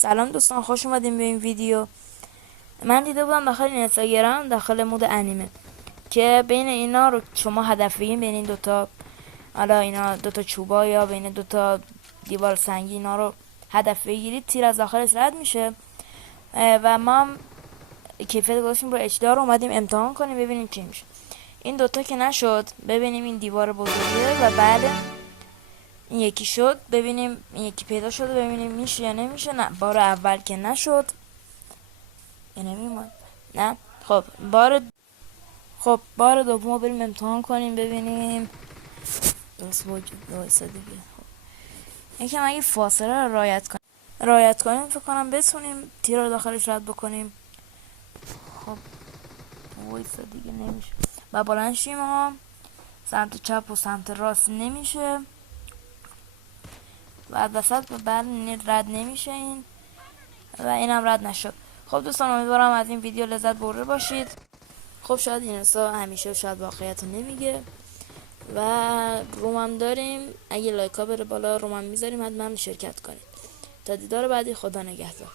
سلام دوستان، خوش اومدیم به این ویدیو. من دیده بودم داخل اینستاگرام داخل مود انیمه که بین اینا رو شما هدفی بین این دوتا، حالا اینا دوتا چوبا یا بین دوتا دیوار سنگی، اینا رو هدف بگیرید تیر از داخلش رد میشه و ما هم کیفیت گذاشتیم رو اچ رو اومدیم امتحان کنیم ببینیم چی میشه. این دوتا که نشد، ببینیم این دیوار بزرگه و بعد این یکی شد، ببینیم این یکی پیدا شده، ببینیم میشه یا نمیشه. نه، بار اول که نشد یا نمیمون. نه بار دوم بریم امتحان کنیم ببینیم درست وجود وایسا دیگه. یکم اگه فاصله رو رعایت کنیم فکر کنم بتونیم تیر رو داخلش رد بکنیم. خب وایسا دیگه، نمیشه و بلند شیم ها. سمت چپ و سمت راست نمیشه و وسط بعد رد نمیشه این و اینم رد نشد. خب دوستان، امیدوارم از این ویدیو لذت برده باشید. خب شاید این انسا همیشه شاید واقعیت نمیگه و رومم داریم، اگه لایکا بره بالا رومم میذاریم، حتما شرکت کنید. تا دیدار بعدی، خدا نگهدار.